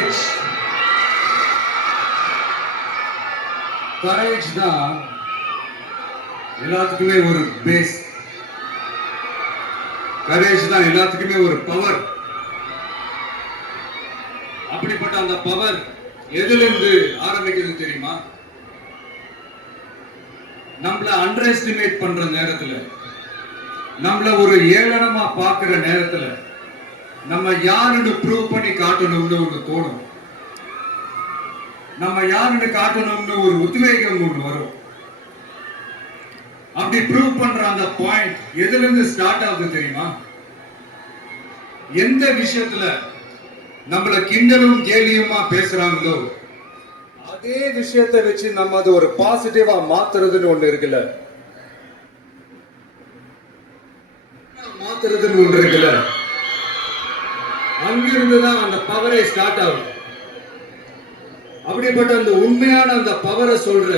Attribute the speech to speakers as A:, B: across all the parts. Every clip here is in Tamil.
A: கரேஜ் கரேஜ் தான் எல்லாத்துக்குமே ஒரு பேஸ் கரேஜ் தான் எல்லாத்துக்குமே ஒரு பவர் அப்படிப்பட்ட அந்த பவர் எதுல இருந்து தெரியுமா? நம்மள அண்டர் எஸ்டிமேட் பண்ற நேரத்துல நம்மள ஒரு ஏளனமா பார்க்கிற நேரத்துல நம்ம யாருன்னு ப்ரூவ் பண்ணி காட்டணும்னு ஒன்று தோணும். நம்ம யாருன்னு காட்டணும்னு ஒரு உத்வேகம் ஒன்று வரும். அப்படி ப்ரூவ் பண்ற அந்த பாயிண்ட் எதுல இருந்து ஸ்டார்ட் ஆகுது தெரியுமா? எந்த விஷயத்துல நம்மள கிண்டலும் கேலியுமா பேசுறாங்களோ அதே விஷயத்தை வச்சு நம்ம அது ஒரு பாசிட்டிவா மாத்துறதுன்னு ஒண்ணு இருக்குல்ல. மாத்துறதுன்னு ஒண்ணு இருக்குல்ல. அங்கிருந்து தான் அந்த பவரே ஸ்டார்ட் ஆகும் அப்படிப்பட்ட அந்த உண்மையான அந்த பவரை சொல்ற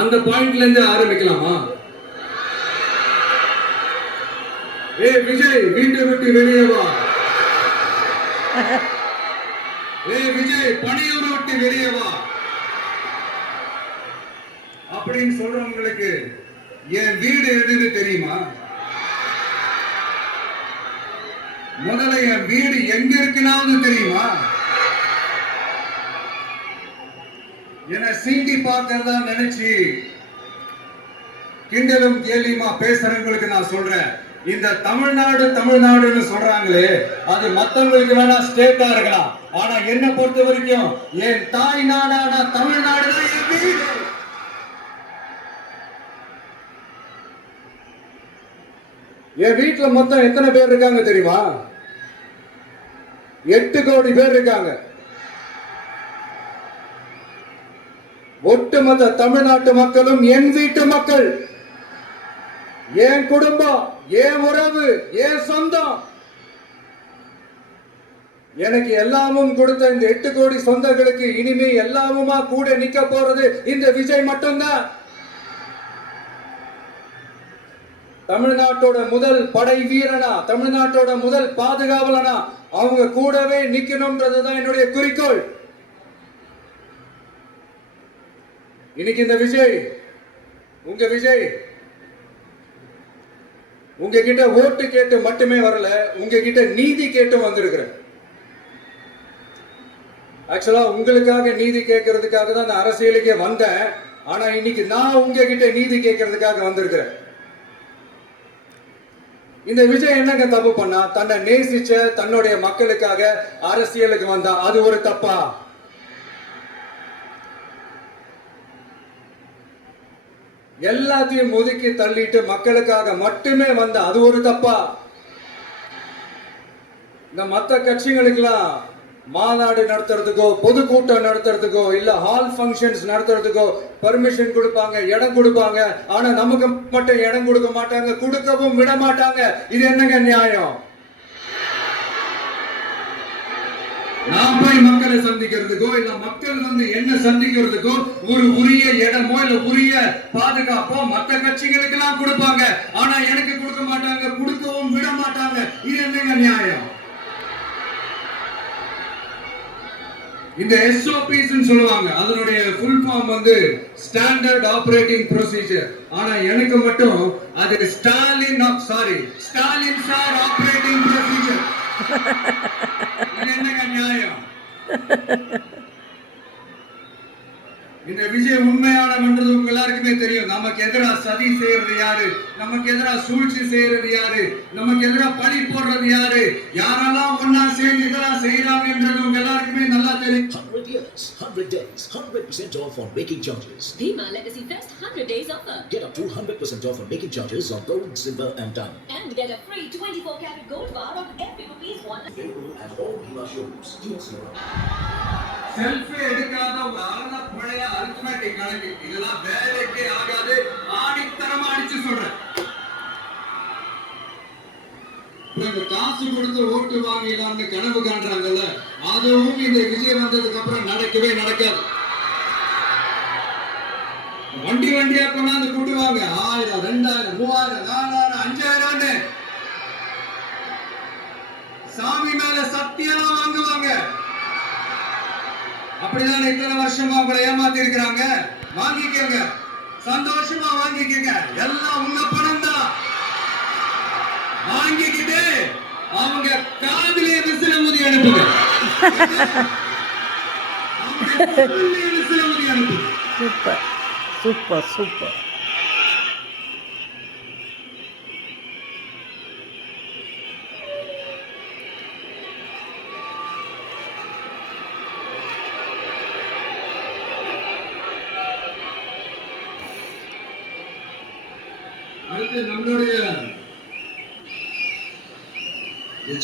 A: அந்த பாயிண்ட்ல இருந்து ஆரம்பிக்கலாமா? ஏ விஜய் வீட்டை விட்டு வெளியே வா. ஏ விஜய் பணியூரை விட்டு வெளியே வா. அப்படின்னு சொல்றவங்களுக்கு என் வீடு எதுன்னு தெரியுமா? முதலைய வீடு எங்க இருக்குனாவது தெரியுமா? என்ன சீண்டி பார்க்கறதா நினைச்சு கிண்டலும் கேலியுமா பேசுறவங்களுக்கு நான் சொல்றேன். இந்த தமிழ்நாடு தமிழ்நாடுன்னு சொல்றாங்களே அது மத்தவங்களுக்கு வேணா ஸ்டேட்டா இருக்கலாம். ஆனா என்ன பொறுத்த வரைக்கும் என் தாய் நாடான தமிழ்நாடு தான் என் வீடு. என் வீட்டில் மொத்தம் எத்தனை பேர் இருக்காங்க தெரியுமா? எட்டு கோடி பேர் இருக்காங்க. ஒட்டுமொத்த தமிழ்நாட்டு மக்களும் என் வீட்டு மக்கள். என் குடும்பம் என் உறவு என் சொந்தம். எனக்கு எல்லாமும் கொடுத்த இந்த எட்டு கோடி சொந்தங்களுக்கு இனிமே எல்லாமுமா கூட நிக்க போறது இந்த விஜய் மட்டும்தான். தமிழ்நாட்டோட முதல் படை வீரனா தமிழ்நாட்டோட முதல் பாதுகாவலனா அவங்க கூடவே நிக்கணும்ன்றதுதான் என்னுடைய குறிக்கோள். இன்னைக்கு இந்த விஜய் உங்க விஜய் உங்ககிட்ட ஓட்டு கேட்டு மட்டுமே வரல உங்ககிட்ட நீதி கேட்டு வந்திருக்கிறேன். ஆக்சுவலா உங்களுக்காக நீதி கேட்கறதுக்காக தான் நான் அரசியலுக்கே வந்தேன். ஆனா இன்னைக்கு நான் உங்ககிட்ட நீதி கேட்கறதுக்காக வந்திருக்கிறேன். இந்த விஜய் என்னங்க தப்பு பண்ணா? தன்னை நேசிச்ச தன்னுடைய மக்களுக்காக அரசியலுக்கு வந்தா அது ஒரு தப்பா? எல்லாத்தையும் ஒதுக்கி தள்ளிட்டு மக்களுக்காக மட்டுமே வந்த அது ஒரு தப்பா? இந்த மற்ற கட்சிகளுக்கெல்லாம் மாநாடு நடத்துறதுக்கோ பொதுக்கூட்டம் நடத்துறதுக்கோ இல்ல ஹால் ஃபங்க்ஷன்ஸ் நடத்துறதுக்கோ பர்மிஷன் கொடுப்பாங்க இடம் கொடுப்பாங்க. ஆனா நமக்கு மட்டும் இடம் கொடுக்க மாட்டாங்க கொடுக்கவும் விட மாட்டாங்க. இது என்னங்க நியாயம்? நான் போய் மக்களை சந்திக்கிறதுக்கோ இல்ல மக்கள் வந்து என்ன சந்திக்கிறதுக்கோ ஒரு உரிய இடமோ இல்ல உரிய பாதுகாப்போ மத்த கட்சிகளுக்கு எல்லாம் கொடுப்பாங்க. ஆனா எனக்கு கொடுக்க மாட்டாங்க கொடுக்கவும் விட மாட்டாங்க. இது என்னங்க நியாயம்? இந்த எஸ்ஓபிஸ் சொல்லுவாங்க. அதனுடைய ஃபுல் ஃபார்ம் வந்து ஸ்டாண்டர்ட் ஆபரேட்டிங் ப்ரொசீஜர் ஆனா எனக்கு மட்டும் அது Stalin sorry Stalin sir operating procedure என்னங்க நியாயம்? இந்த விஜய் உண்மையானவன்றது உங்க எல்லாருக்குமே தெரியும் நமக்கு எதிரா சதி செய்யறது யாரு நமக்கு எதிரா சூழ்ச்சி செய்யறது யாரு நமக்கு எதிரா பழி போடுறது யாரு யாரெல்லாம் ஒன்னா சேர்ந்து இதெல்லாம் செய்யறாங்கன்றது உங்க எல்லாருக்குமே நல்லா தெரியும்
B: 100 years, 100 days, 100% off on making charges.
C: Bhima Legacy Fest 100 days offer.
B: Get up to 100% off on making charges on gold, silver, and diamond.
C: And get a free 24 karat gold bar of every rupees one.
B: Available at all Bima showrooms. Deals here.
A: selfie எடுக்காத ஒரு அரண பழைய அரித்மெட்டிக் கணக்கு. இதெல்லாம் வேலைக்கே ஆகாது. ஆணித்தரமா அடிச்சு சொல்றேன். காசு கொடுத்து ஓட்டு வாங்கிடலாம்னு கனவு காண்றாங்கல்ல அதுவும் இந்த விஜய் வந்ததுக்கு அப்புறம் நடக்கவே நடக்காது. வண்டி வண்டியா கொண்டாந்து கூட்டுவாங்க. ஆயிரம் ரெண்டாயிரம் மூவாயிரம் நாலாயிரம் அஞ்சாயிரம் சாமி மேல சத்தியெல்லாம் வாங்குவாங்க. அப்படிதான் இத்தனை வருஷமா உங்களை ஏமாத்தி இருக்கிறாங்க வாங்கிக்கங்க. சந்தோஷமா வாங்கிக்கங்க. எல்லாம் உங்க பணம் தான். வாங்கிக்கிட்டு அவங்க காதிலே விசில முதி அனுப்புங்க.
D: சூப்பர். Super super.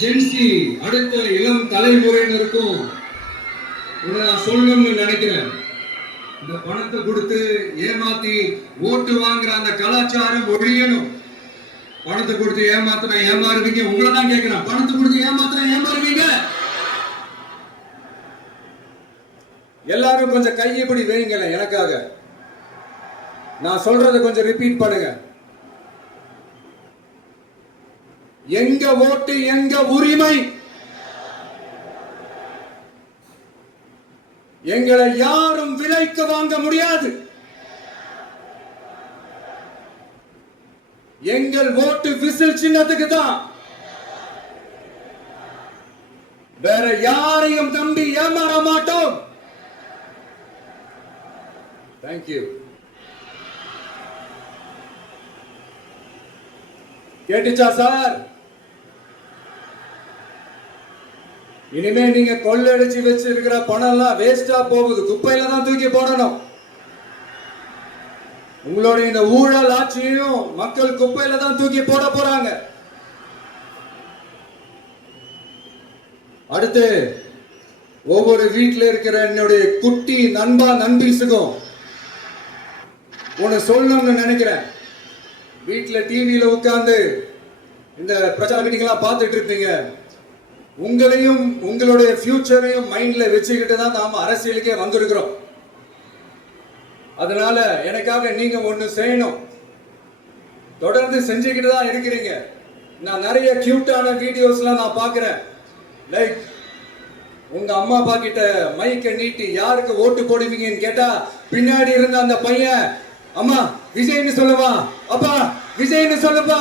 A: ஜென்சி அடுத்த இளம் தலைமுறையினருக்கும் இதை நான் சொல்லணும்னு நினைக்கிறேன். இந்த பணத்தை கொடுத்து ஏமாத்தி ஓட்டு வாங்குற அந்த கலாச்சாரம் ஒழியணும். பணத்தை கொடுத்து ஏமாத்தின ஏமாறுவீங்க? உங்களை தான் கேட்கிறேன் பணத்தை கொடுத்து ஏமாத்தின ஏமாறுவீங்க? எல்லாரும் கொஞ்சம் கையப்படி வைங்களேன் எனக்காக. நான் சொல்றதை கொஞ்சம் ரிப்பீட் பண்ணுங்க. எங்க ஓட்டு எங்க உரிமை? எங்களை யாரும் விலைக்கு வாங்க முடியாது. எங்கள் ஓட்டு விசில் சின்னத்துக்கு தான். வேற யாரையும் தம்பி ஏமாற மாட்டோம். தேங்க்யூ கேட்டுச்சா சார்? இனிமே நீங்க கொள்ளடிச்சு வச்சிருக்கிற பணம் எல்லாம் வேஸ்டா போகுது. குப்பையில தான் தூக்கி போடணும். உங்களுடைய இந்த ஊழல் ஆட்சியையும் மக்கள் குப்பையில தான் தூக்கி போட போறாங்க. அடுத்து ஒவ்வொரு வீட்டில் இருக்கிற என்னுடைய குட்டி நண்பா நண்பிசுக்கும் உன்னை சொல்லணும்னு நினைக்கிறேன். வீட்டில் டிவியில் உட்காந்து இந்த பிரச்சார மீட்டிங்லாம் பார்த்துட்டு இருப்பீங்க. உங்களையும் உங்களுடைய ஃபியூச்சரையும் மைண்ட்ல வச்சுக்கிட்டு தான் நாம அரசியலுக்கே வந்திருக்கிறோம். அதனால எனக்காக நீங்க ஒன்று செய்யணும். தொடர்ந்து செஞ்சுக்கிட்டு தான் இருக்கிறீங்க. நான் நிறைய கியூட்டான வீடியோஸ்லாம் நான் பார்க்குறேன். லைக் உங்க அம்மா அப்பா கிட்ட மைக்க நீட்டி யாருக்கு ஓட்டு போடுவீங்கன்னு கேட்டா பின்னாடி இருந்த அந்த பையன் அம்மா விஜய்னு சொல்லுவா? அப்பா விஜய்னு சொல்லுப்பா.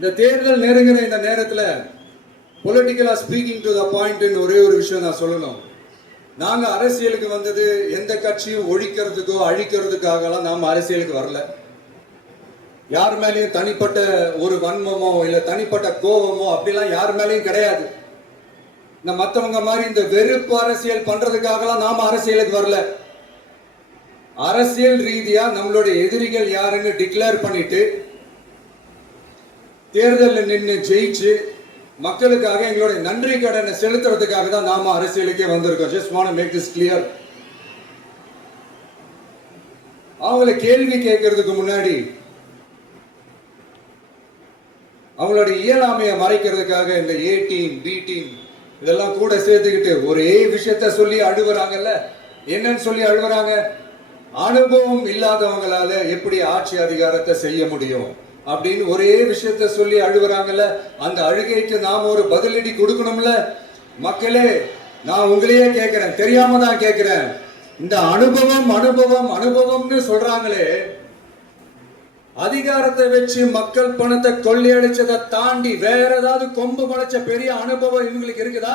A: இந்த தேர்தல் நெருங்கிற இந்த நேரத்தில் politically speaking to the point ஒரே ஒரு விஷயம் நான் சொல்லணும். நாங்க அரசியலுக்கு வந்தது எந்த கட்சியும் ஒழிக்கிறதுக்கோ அழிக்கிறதுக்காகலாம் நாம அரசியலுக்கு வரல. யார் மேலேயும் தனிப்பட்ட ஒரு வன்மமோ இல்ல தனிப்பட்ட கோபமோ அப்படிலாம் யார் மேலேயும் கிடையாது. இந்த மத்தவங்க மாதிரி இந்த வெறுப்பு அரசியல் பண்றதுக்காகலாம் நாம அரசியலுக்கு வரல. அரசியல் ரீதியா நம்மளுடைய எதிரிகள் யாருன்னு டிக்ளேர் பண்ணிட்டு தேர்தலில் நின்று ஜெயிச்சு மக்களுக்காக எங்களுடைய நன்றி கடனை செலுத்துறதுக்காக தான் நாம அரசியலுக்கே வந்திருக்கோம். Just want make this clear அவங்கள கேள்வி கேட்கறதுக்கு முன்னாடி அவங்களோட இயலாமையை மறைக்கிறதுக்காக இந்த ஏ டீம் பி டீம் இதெல்லாம் கூட சேர்த்துக்கிட்டு ஒரே விஷயத்த சொல்லி அழுவுறாங்கல்ல என்னன்னு சொல்லி அழுவுறாங்க அனுபவம் இல்லாதவங்களால எப்படி ஆட்சி அதிகாரத்தை செய்ய முடியும்? அப்படின்னு ஒரே விஷயத்த சொல்லி அழுகுறாங்கல்ல அந்த அழுகைக்கு நாம ஒரு பதிலடி கொடுக்கணும்ல? மக்களே நான் உங்களையே கேட்கிறேன் தெரியாம தான் கேட்கிறேன். இந்த அனுபவம் அனுபவம் அனுபவம்னு சொல்றாங்களே அதிகாரத்தை வச்சு மக்கள் பணத்தை கொள்ளையடிச்சதை தாண்டி வேற ஏதாவது கொம்பு முளைச்ச பெரிய அனுபவம் இவங்களுக்கு இருக்குதா?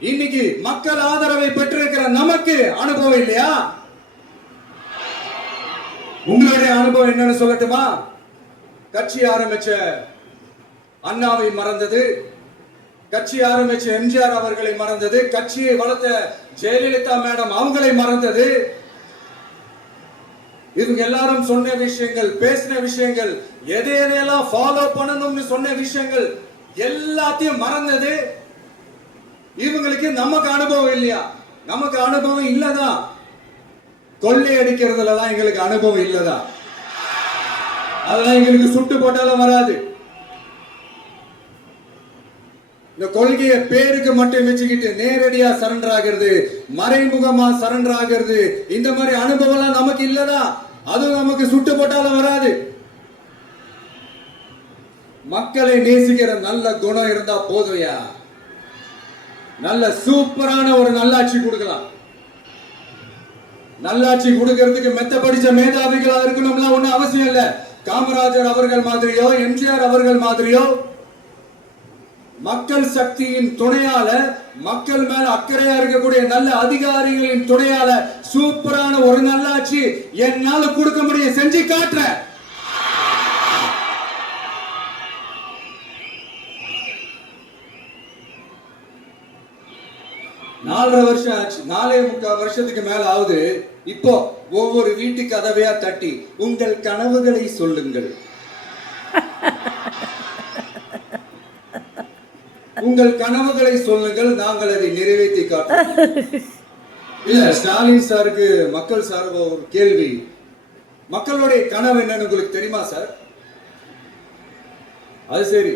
A: இன்னைக்கு மக்கள் ஆதரவை பெற்றிருக்கிற நமக்கு அனுபவம் இல்லையா? உங்களுடைய அனுபவம் என்னன்னு சொல்லட்டுமா? கட்சி ஆரம்பிச்ச அண்ணாவை மறந்தது. கட்சி ஆரம்பிச்ச எம்ஜிஆர் அவர்களை மறந்தது. கட்சியை வளர்த்த ஜெயலலிதா மேடம் அவங்களை மறந்தது. இவங்க எல்லாரும் சொன்ன விஷயங்கள் பேசின விஷயங்கள் எதை எதையெல்லாம் ஃபாலோ பண்ணணும்னு சொன்ன விஷயங்கள் எல்லாத்தையும் மறந்தது. இவங்களுக்கு நமக்கு அனுபவம் இல்லையா? நமக்கு அனுபவம் இல்லதா? கொள்ளை அடிக்கிறதுல தான் எங்களுக்கு அனுபவம் இல்லதா? அதெல்லாம் எங்களுக்கு சுட்டு போட்டாலும் வராது. இந்த கொள்கையை பேருக்கு மட்டும் வச்சுக்கிட்டு நேரடியா சரண்டர் ஆகிறது மறைமுகமா சரண்டர் ஆகிறது இந்த மாதிரி அனுபவம்லாம் நமக்கு இல்லதா? அதுவும் நமக்கு சுட்டு போட்டாலும் வராது. மக்களை நேசிக்கிற நல்ல குணம் இருந்தா போதும்யா நல்ல சூப்பரான ஒரு நல்லாட்சி கொடுக்கலாம். நல்லாட்சி கொடுக்கறதுக்கு மெத்த படிச்ச மேதாவிகளா இருக்கணும்லாம் ஒன்றும் அவசியம் இல்ல. காமராஜர் அவர்கள் மாதிரியோ எம்ஜிஆர் அவர்கள் மாதிரியோ மக்கள் சக்தியின் துணையால மக்கள் மேல அக்கறையா இருக்கக்கூடிய நல்ல அதிகாரிகளின் துணையால சூப்பரான ஒரு நல்லாட்சி என்னால கொடுக்க முடியும். செஞ்சு காட்டுறேன். நாலரை வருஷம் ஆச்சு. நாலே முக்கால் வருஷத்துக்கு மேல ஆகுது. இப்போ ஒவ்வொரு வீட்டு கதவையா தட்டி உங்கள் கனவுகளை சொல்லுங்கள். உங்கள் கனவுகளை சொல்லுங்கள். நாங்கள் அதை நிறைவேற்றி காட்டுவோம். இல்ல ஸ்டாலின் சாருக்கு மக்கள் சார்பா ஒரு கேள்வி. மக்களுடைய கனவு என்னன்னு உங்களுக்கு தெரியுமா சார்? அது சரி.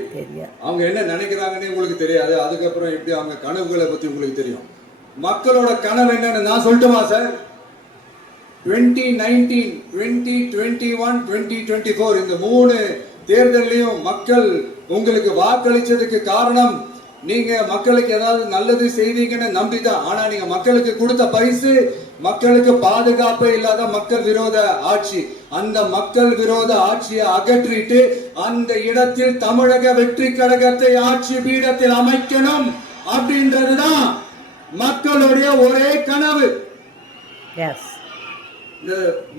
A: அவங்க என்ன நினைக்கிறாங்கன்னு உங்களுக்கு தெரியாது. அதுக்கப்புறம் எப்படி அவங்க கனவுகளை பத்தி உங்களுக்கு தெரியும்? மக்களோட கனவு என்னன்னு நான் சொல்லட்டுமா sir? Twenty nineteen twenty twenty one twenty twenty four இந்த மூணு தேர்தலையும் மக்கள் உங்களுக்கு வாக்களிச்சதுக்கு காரணம் நீங்க மக்களுக்கு ஏதாவது நல்லது செய்வீங்கன்னு நம்பிதான். ஆனா நீங்க மக்களுக்கு கொடுத்த பரிசு மக்களுக்கு பாதுகாப்பே இல்லாத மக்கள் விரோத ஆட்சி. அந்த மக்கள் விரோத ஆட்சியை அகற்றிட்டு அந்த இடத்தில் தமிழக வெற்றி கழகத்தை ஆட்சி பீடத்தில் அமைக்கணும் அப்படின்றதுதான் மக்களுடைய ஒரே கனவு.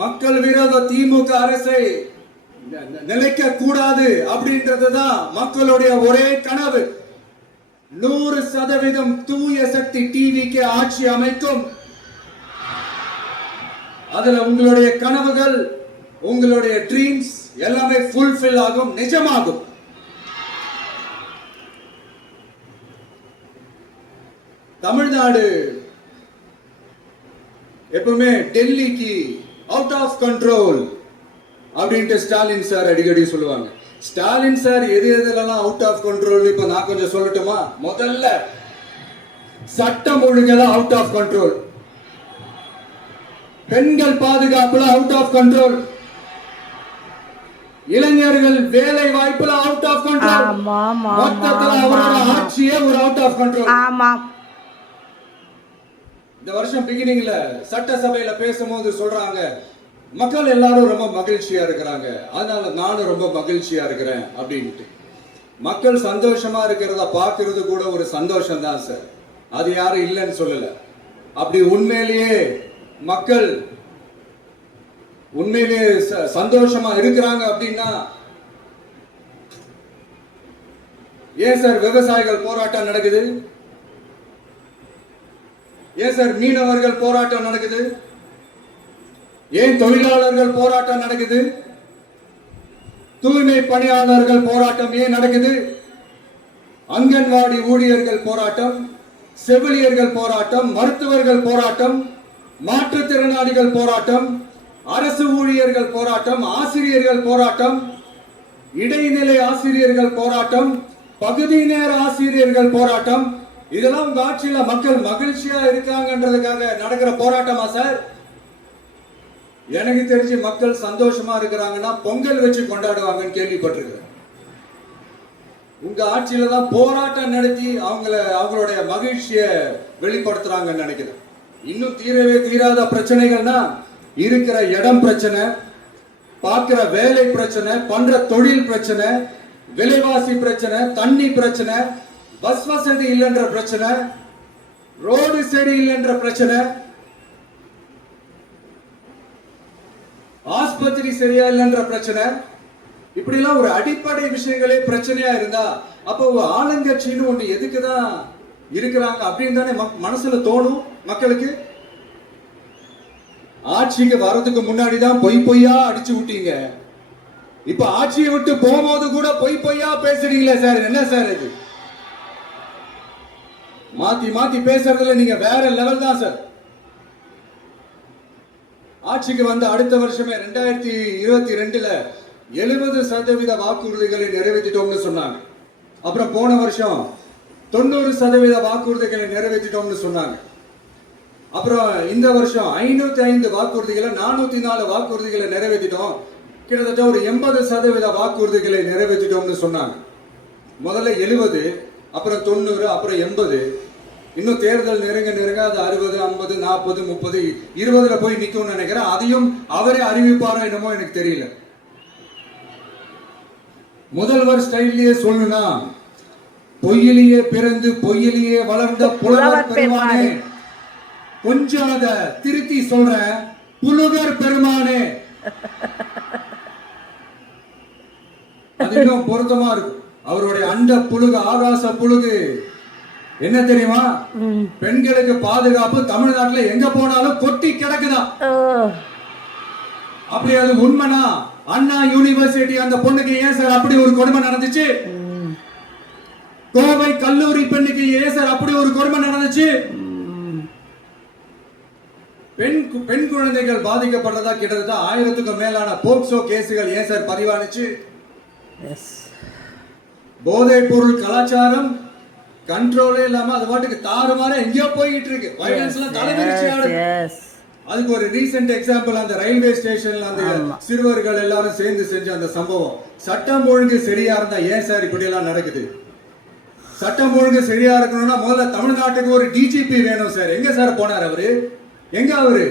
A: மக்கள் விரோத திமுக அரசை நிலைக்க கூடாது அப்படின்றதுதான் மக்களுடைய ஒரே கனவு. நூறு சதவீதம் தூய சக்தி டிவிக்கு ஆட்சி அமைக்கும். அதுல உங்களுடைய கனவுகள் உங்களுடைய ட்ரீம்ஸ் எல்லாமே ஃபுல்ஃபில் ஆகும் நிஜமாகும். தமிழ்நாடு. எப்பவுமே டெல்லிக்கு அவுட் ஆஃப் கண்ட்ரோல் அப்படின்ட்டு ஸ்டாலின் சார் அடிக்கடி சொல்லுவாங்க. ஸ்டாலின் சார் எது எதுலலாம் அவுட் ஆஃப் கண்ட்ரோல் இப்ப நான் கொஞ்சம் சொல்லட்டுமா? முதல்ல சட்டம் ஒழுங்கெல்லாம் அவுட் ஆஃப் கண்ட்ரோல் பெண்கள் பாதுகாப்புல அவுட் ஆஃப் கண்ட்ரோல் இளைஞர்கள் வேலை வாய்ப்புல அவுட் ஆஃப் கண்ட்ரோல் மொத்தத்துல அவரோட. ஆட்சியே ஒரு அவுட் ஆஃப் கண்ட்ரோல் இந்த வருஷம் பிகினிங்ல சட்டசபையில பேசும்போது சொல்றாங்க மக்கள் எல்லாரும் ரொம்ப மகிழ்ச்சியா இருக்கிறாங்க. அதனால நானும் ரொம்ப மகிழ்ச்சியா இருக்கிறேன் அப்படின்ட்டு. மக்கள் சந்தோஷமா இருக்கிறத பாக்குறது கூட ஒரு சந்தோஷம் தான் சார் அது யாரும் இல்லைன்னு சொல்லல. அப்படி உண்மையிலேயே மக்கள் உண்மையிலேயே ச- சந்தோஷமா இருக்கிறாங்க அப்படின்னா ஏன் சார் விவசாயிகள் போராட்டம் நடக்குது? ஏன் சார் மீனவர்கள் போராட்டம் நடக்குது? ஏன் தொழிலாளர்கள் போராட்டம் நடக்குது? தூய்மை பணியாளர்கள் போராட்டம் ஏன் நடக்குது? அங்கன்வாடி ஊழியர்கள் போராட்டம் செவிலியர்கள் போராட்டம் மருத்துவர்கள் போராட்டம் மாற்றுத்திறனாளிகள் போராட்டம் அரசு ஊழியர்கள் போராட்டம் ஆசிரியர்கள் போராட்டம் இடைநிலை ஆசிரியர்கள் போராட்டம் பகுதி நேர ஆசிரியர்கள் போராட்டம் இதெல்லாம் உங்க ஆட்சியில மக்கள் மகிழ்ச்சியா இருக்காங்கன்றதுக்காக நடக்கிற போராட்டமா சார்? எனக்கு தெரிஞ்சு மக்கள் சந்தோஷமா இருக்கிறாங்கன்னா பொங்கல் வச்சு கொண்டாடுவாங்கன்னு கேள்விப்பட்டிருக்கிறேன். உங்க ஆட்சியில தான் போராட்டம் நடத்தி அவங்கள அவங்களுடைய மகிழ்ச்சியை வெளிப்படுத்துறாங்கன்னு நினைக்கிறேன். இன்னும் தீரவே தீராத பிரச்சனைகள்னா இருக்கிற இடம் பிரச்சனை பார்க்கிற வேலை பிரச்சனை பண்ற தொழில் பிரச்சனை விலைவாசி பிரச்சனை தண்ணி பிரச்சனை பஸ் வசதி இல்லைன்ற பிரச்சனை ரோடு சரி இல்லைன்ற பிரச்சனை ஆஸ்பத்திரி சரியா இல்லைன்ற பிரச்சனை. இப்படிலாம் ஒரு அடிப்படை விஷயங்களே பிரச்சனையா இருந்தா அப்போ ஆளுங்கட்சின்னு ஒண்ணு எதுக்கு தான் இருக்கிறாங்க அப்படின்னு தானே மக்- மனசுல தோணும் மக்களுக்கு? ஆட்சிக்கு வர்றதுக்கு முன்னாடி தான் பொய் பொய்யா அடிச்சு விட்டீங்க இப்ப ஆட்சியை விட்டு போகும்போது கூட பொய் பொய்யா பேசுறீங்களே சார் என்ன சார் இது? மாத்தி மாத்தி பேசுறதுல நீங்க வேற லெவல் தான் சார் ஆட்சிக்கு வந்த அடுத்த வருஷமே ரெண்டாயிரத்தி இருபத்தி ரெண்டுல எழுபது சதவீத வாக்குறுதிகளை நிறைவேற்றிட்டோம்னு சொன்னாங்க. அப்புறம் போன வருஷம் தொண்ணூறு சதவீத வாக்குறுதிகளை நிறைவேற்றிட்டோம்னு சொன்னாங்க. அப்புறம் இந்த வருஷம் ஐநூத்தி ஐந்து வாக்குறுதிகளை நானூத்தி நாலு வாக்குறுதிகளை நிறைவேற்றிட்டோம். கிட்டத்தட்ட ஒரு எண்பது சதவீத வாக்குறுதிகளை நிறைவேற்றிட்டோம்னு சொன்னாங்க. முதல்ல எழுபது அப்புறம் தொண்ணூறு அப்புறம் எண்பது இன்னும் தேர்தல் நெருங்க நெருங்க அது அறுபது ஐம்பது நாற்பது முப்பது இருபதுல போய் நிக்கும்னு நினைக்கிறேன். அதையும் அவரே அறிவிப்பாரோ என்னமோ எனக்கு தெரியல. முதல்வர் ஸ்டைல்லயே சொல்லணும்னா பொய்யிலேயே பிறந்து பொய்யிலேயே வளர்ந்த புலவர் பெருமானே.
D: பெருமானே.
A: கொஞ்சம் அத திருத்தி சொல்றேன் புலுகர் பெருமானே. அது இன்னும் பொருத்தமா இருக்கும். அவருடைய அண்ட புழுகு ஆகாச புழுகு என்ன தெரியுமா? பெண்களுக்கு பாதுகாப்பு தமிழ்நாட்டுல எங்க போனாலும் கொட்டி கிடக்குதான்
D: ஓ
A: அப்படி அது உண்மைனா அண்ணா யூனிவர்சிட்டி அந்த பொண்ணுக்கு ஏன் சார் அப்படி ஒரு கொடுமை நடந்துச்சு? கோவை கல்லூரி பெண்ணுக்கு ஏன் சார் அப்படி ஒரு கொடுமை நடந்துச்சு? பெண் பெண் குழந்தைகள் பாதிக்கப்படுறதா கிட்டத்தட்ட ஆயிரத்துக்கும் மேலான போக்சோ கேசுகள் ஏன் சார் பதிவானுச்சு போதைப் பொருள் கலாச்சாரம் கண்ட்ரோலே இல்லாம அது பாட்டுக்கு தாறுமாற எங்கேயோ போய்கிட்டு இருக்கு. வயலன்ஸ் எல்லாம் தலைவிரிச்சு ஆடுது. அதுக்கு ஒரு ரீசெண்ட் எக்ஸாம்பிள் அந்த ரயில்வே ஸ்டேஷன்ல அந்த. சிறுவர்கள் எல்லாரும் சேர்ந்து செஞ்ச அந்த சம்பவம். சட்டம் ஒழுங்கு சரியா இருந்தா ஏன் சார் இப்படி எல்லாம் நடக்குது? சட்டம் ஒழுங்கு சரியா இருக்கணும்னா முதல்ல தமிழ்நாட்டுக்கு ஒரு டிஜிபி வேணும் சார். எங்க சார் போனார் அவரு? எங்க அவரு?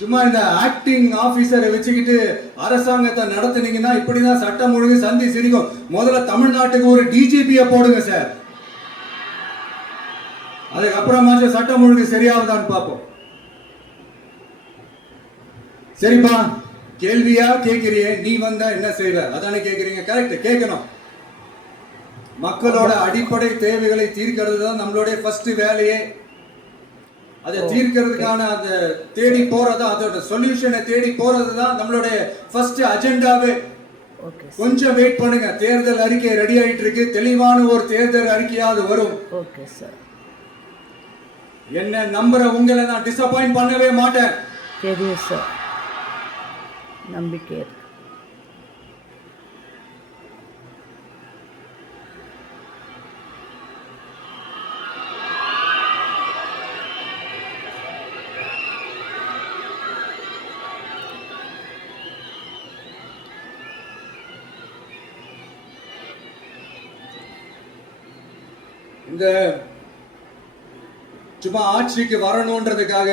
A: சும்மா இந்த ஆக்டிங் ஆபீசரை வச்சுக்கிட்டு அரசாங்கத்தை நடத்துனீங்கன்னா இப்படிதான் சட்டம் ஒழுங்கு சந்தி சிரிக்கும். முதல்ல தமிழ்நாட்டுக்கு ஒரு டிஜிபிய போடுங்க சார் அதுக்கப்புறமாச்சும் சட்டம் ஒழுங்கு சரியாகுதான்னு பார்ப்போம். சரிப்பா கேள்வியா கேட்கிறிய? நீ வந்தா என்ன செய்வ? அதானே கேக்குறீங்க கரெக்ட் கேட்கணும். மக்களோட அடிப்படை தேவைகளை தீர்க்கிறது தான் நம்மளுடைய ஃபர்ஸ்ட் வேலையே. அதை தீர்க்கிறதுக்கான அந்த தேடி போறது அதோட சொல்யூஷனை தேடி போறது தான் நம்மளுடைய ஃபர்ஸ்ட் அஜெண்டாவே
D: ஓகே
A: கொஞ்சம் வெயிட் பண்ணுங்க. தேர்தல் அறிக்கை ரெடி ஆயிட்டு இருக்கு தெளிவான ஒரு தேர்தல் அறிக்கையாவது வரும்.
D: ஓகே சார்
A: என்ன நம்புற உங்களை நான் டிசப்பாயிண்ட் பண்ணவே மாட்டேன்.
D: தெரியும் சார் நம்பிக்கை
A: இந்த சும்மா ஆட்சிக்கு வரணுன்றதுக்காக